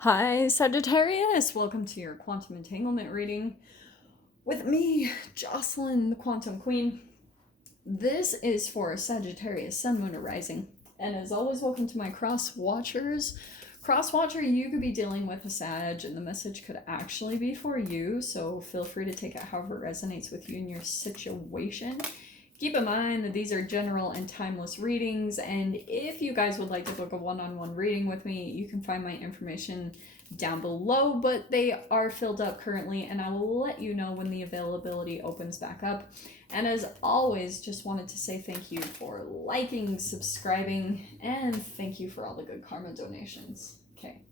Hi, Sagittarius! Welcome to your quantum entanglement reading with me, Jocelyn, the Quantum Queen. This is for Sagittarius, Sun, Moon, or Rising. And as always, welcome to my cross watchers. Cross watcher, you could be dealing with a Sag, and the message could actually be for you, so feel free to take it however it resonates with you in your situation. Keep in mind that these are general and timeless readings, and if you guys would like to book a one-on-one reading with me, you can find my information down below, but they are filled up currently, and I will let you know when the availability opens back up. And as always, just wanted to say thank you for liking, subscribing, and thank you for all the good karma donations. Okay.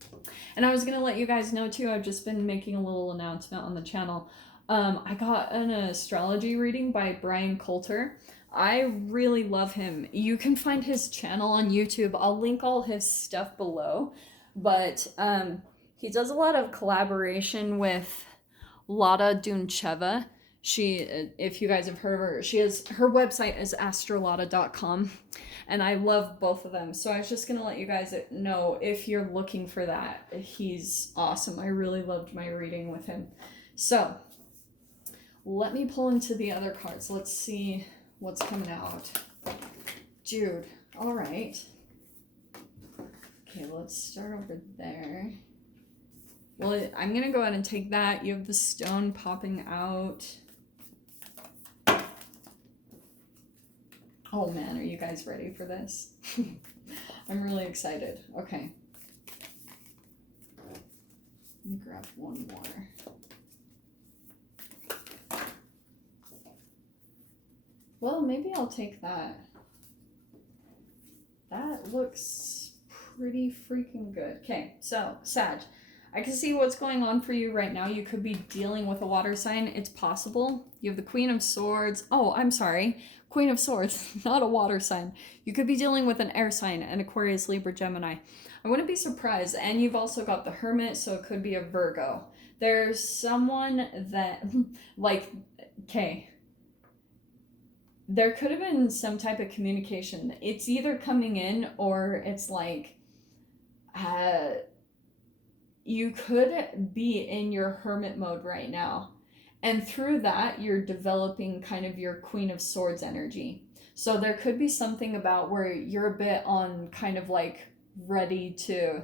And I was going to let you guys know too, I've just been making a little announcement on the channel. I got an astrology reading by BRYAN COLTER. I really love him. You can find his channel on YouTube. I'll link all his stuff below. But he does a lot of collaboration with Lada Duncheva. She, if you guys have heard of her, her website is astrolada.com, and I love both of them. So I was just gonna let you guys know if you're looking for that. He's awesome. I really loved my reading with him. So let me pull into the other cards. Let's see what's coming out. Dude, all right. Okay, let's start over there. Well, I'm going to go ahead and take that. You have the stone popping out. Oh man, are you guys ready for this? I'm really excited. Okay. Let me grab one more. Well, maybe I'll take that. That looks pretty freaking good. Okay, so, Sag, I can see what's going on for you right now. You could be dealing with a water sign. It's possible. You have the Queen of Swords. Oh, I'm sorry. Queen of Swords, not a water sign. You could be dealing with an air sign, an Aquarius, Libra, Gemini. I wouldn't be surprised. And you've also got the Hermit, so it could be a Virgo. There's someone that, like, okay, there could have been some type of communication. It's either coming in or it's like, you could be in your hermit mode right now. And through that, you're developing kind of your Queen of Swords energy. So there could be something about where you're a bit on kind of like ready to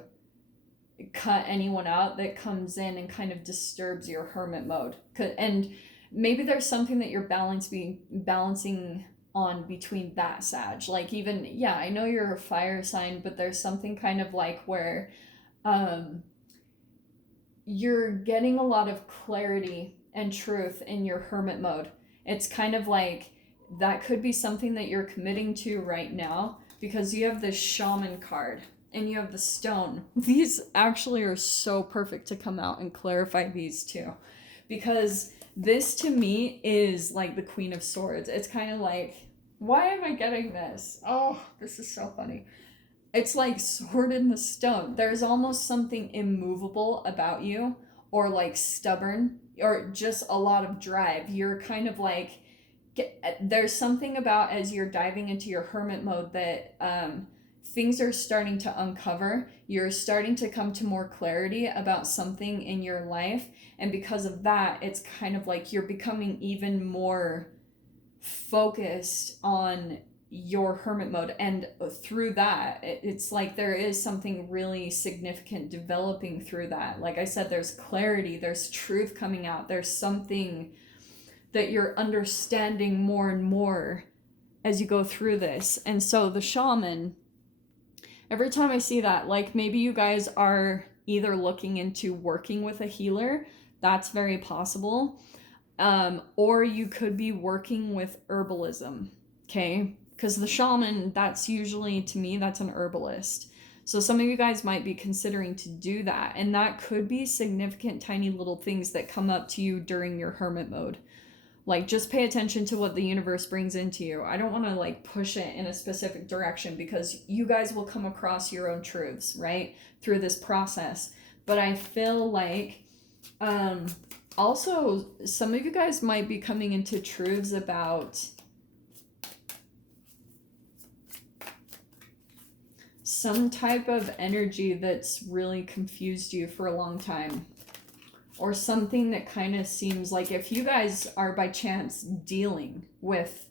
cut anyone out that comes in and kind of disturbs your hermit mode. And maybe there's something that you're balancing on between that, Sag. Like even, yeah, I know you're a fire sign, but there's something kind of like where you're getting a lot of clarity and truth in your hermit mode. It's kind of like that could be something that you're committing to right now because you have the shaman card and you have the stone. These actually are so perfect to come out and clarify these two, because this to me is like the Queen of Swords. It's kind of like, why am I getting this? Oh, this is so funny. It's like sword in the stone. There's almost something immovable about you, or like stubborn, or just a lot of drive. You're kind of like, there's something about as you're diving into your hermit mode that things are starting to uncover. You're starting to come to more clarity about something in your life. And because of that, it's kind of like you're becoming even more focused on your hermit mode. And through that, it's like there is something really significant developing through that. Like I said, there's clarity, there's truth coming out, there's something that you're understanding more and more as you go through this. And so the shaman, every time I see that, like maybe you guys are either looking into working with a healer, that's very possible, or you could be working with herbalism, okay? Because the shaman, that's usually, to me, that's an herbalist. So some of you guys might be considering to do that, and that could be significant tiny little things that come up to you during your hermit mode. Like, just pay attention to what the universe brings into you. I don't want to like push it in a specific direction because you guys will come across your own truths, right, through this process. But I feel like also some of you guys might be coming into truths about some type of energy that's really confused you for a long time, or something that kind of seems like, if you guys are by chance dealing with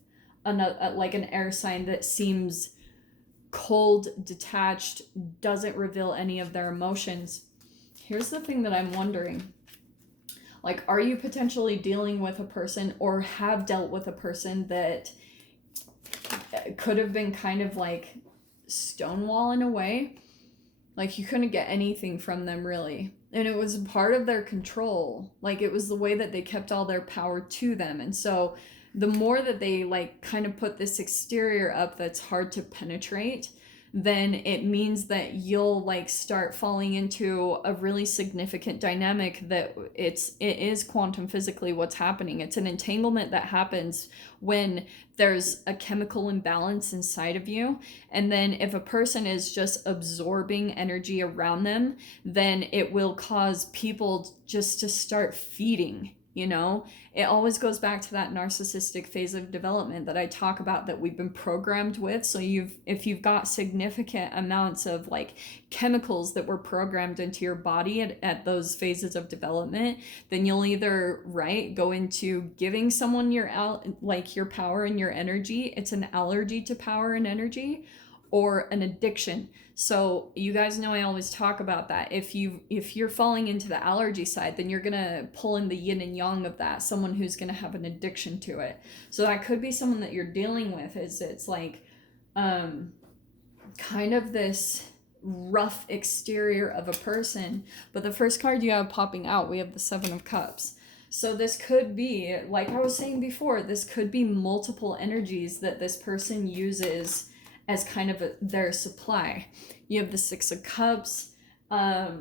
like an air sign that seems cold, detached, doesn't reveal any of their emotions, here's the thing that I'm wondering. Like, are you potentially dealing with a person or have dealt with a person that could have been kind of like Stonewall in a way? Like, you couldn't get anything from them really. And it was part of their control. Like, it was the way that they kept all their power to them. And so the more that they like kind of put this exterior up that's hard to penetrate, then it means that you'll like start falling into a really significant dynamic that it is quantum physically what's happening. It's an entanglement that happens when there's a chemical imbalance inside of you. And then if a person is just absorbing energy around them, then it will cause people just to start feeding. You know, it always goes back to that narcissistic phase of development that I talk about, that we've been programmed with. So if you've got significant amounts of like chemicals that were programmed into your body at those phases of development, then you'll either go into giving someone your power and your energy. It's an allergy to power and energy, or an addiction. So you guys know I always talk about that. If you're falling into the allergy side, then you're gonna pull in the yin and yang of that, someone who's gonna have an addiction to it. So that could be someone that you're dealing with. It's like kind of this rough exterior of a person. But the first card you have popping out, we have the Seven of Cups. So this could be, like I was saying before, this could be multiple energies that this person uses as kind of their supply. You have the Six of Cups. Let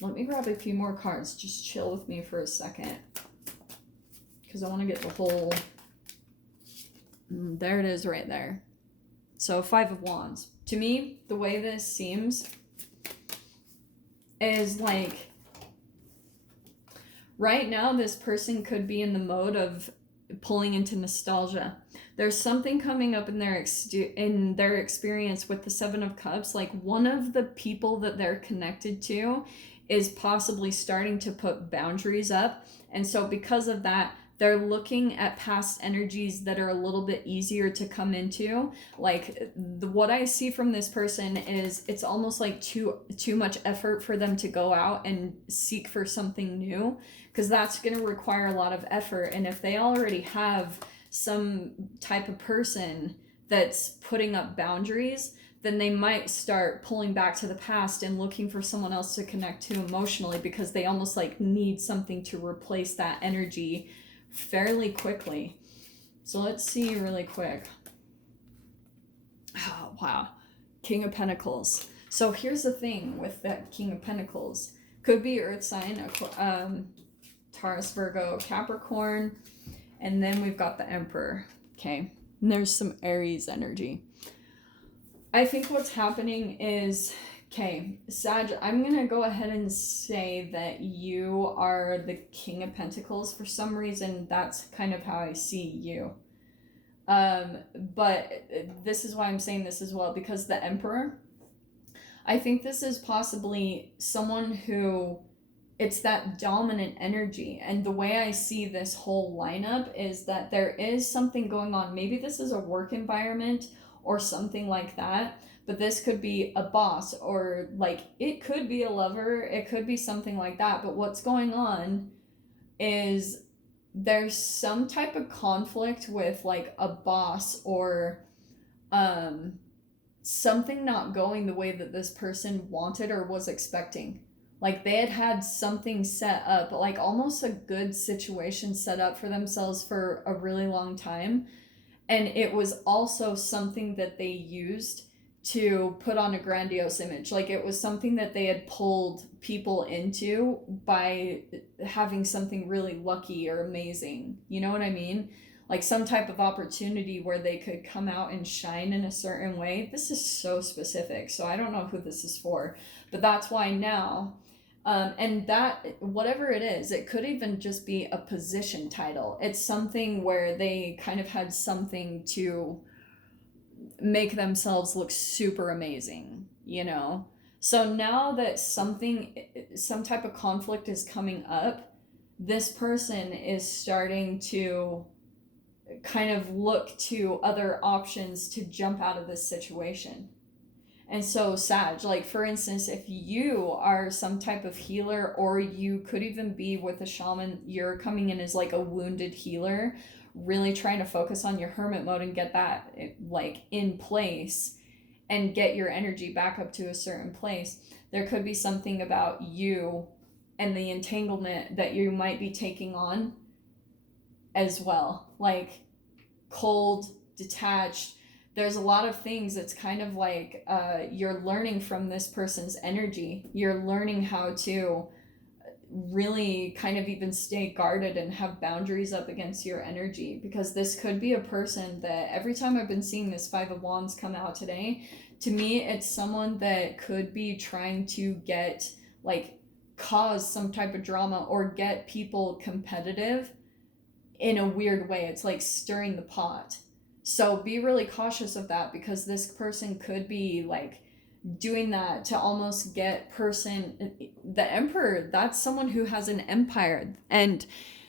me grab a few more cards. Just chill with me for a second, because I want to get the whole... There it is right there. So Five of Wands. To me, the way this seems is like, right now this person could be in the mode of pulling into nostalgia. There's something coming up in their experience with the Seven of Cups. Like, one of the people that they're connected to is possibly starting to put boundaries up. And so because of that, they're looking at past energies that are a little bit easier to come into. Like, what I see from this person is it's almost like too much effort for them to go out and seek for something new, because that's going to require a lot of effort. And if they already have some type of person that's putting up boundaries, then they might start pulling back to the past and looking for someone else to connect to emotionally, because they almost like need something to replace that energy fairly quickly. So let's see really quick. Oh, wow. King of Pentacles. So here's the thing with that King of Pentacles. Could be Earth sign, Taurus, Virgo, Capricorn. And then we've got the Emperor. Okay. And there's some Aries energy. I think what's happening is, okay, Sag, I'm going to go ahead and say that you are the King of Pentacles. For some reason, that's kind of how I see you. But this is why I'm saying this as well, because the Emperor, I think this is possibly someone who, it's that dominant energy. And the way I see this whole lineup is that there is something going on. Maybe this is a work environment or something like that, but this could be a boss, or like it could be a lover, it could be something like that. But what's going on is there's some type of conflict with like a boss, or something not going the way that this person wanted or was expecting. Like, they had something set up, like almost a good situation set up for themselves for a really long time. And it was also something that they used to put on a grandiose image. Like, it was something that they had pulled people into by having something really lucky or amazing. You know what I mean? Like, some type of opportunity where they could come out and shine in a certain way. This is so specific, so I don't know who this is for. But that's why now... and that, whatever it is, it could even just be a position title. It's something where they kind of had something to make themselves look super amazing, you know? So now that some type of conflict is coming up, this person is starting to kind of look to other options to jump out of this situation. And so, Sag, like for instance, if you are some type of healer, or you could even be with a shaman, you're coming in as like a wounded healer, really trying to focus on your hermit mode and get that like in place and get your energy back up to a certain place. There could be something about you and the entanglement that you might be taking on as well, like cold, detached. There's a lot of things that's kind of like you're learning from this person's energy. You're learning how to really kind of even stay guarded and have boundaries up against your energy, because this could be a person that every time I've been seeing this Five of Wands come out today, to me it's someone that could be trying to get like cause some type of drama or get people competitive in a weird way. It's like stirring the pot. So be really cautious of that, because this person could be like doing that to almost get the Emperor. That's someone who has an empire, and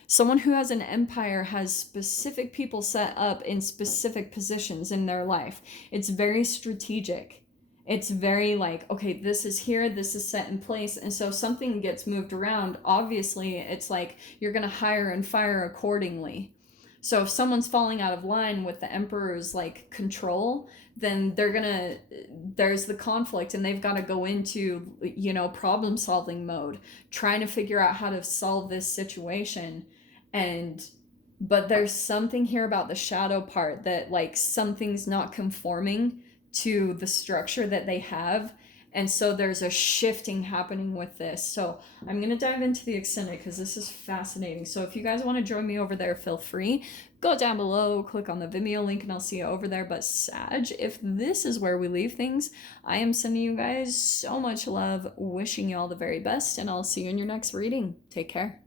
someone who has an empire has specific people set up in specific positions in their life. It's very strategic. It's very like, okay, this is here, this is set in place. And so something gets moved around. Obviously, it's like you're going to hire and fire accordingly. So if someone's falling out of line with the Emperor's like control, then there's the conflict, and they've got to go into, you know, problem solving mode, trying to figure out how to solve this situation. But there's something here about the shadow part that like something's not conforming to the structure that they have. And so there's a shifting happening with this. So I'm going to dive into the extended because this is fascinating. So if you guys want to join me over there, feel free. Go down below, click on the Vimeo link, and I'll see you over there. But Sag, if this is where we leave things, I am sending you guys so much love, wishing you all the very best, and I'll see you in your next reading. Take care.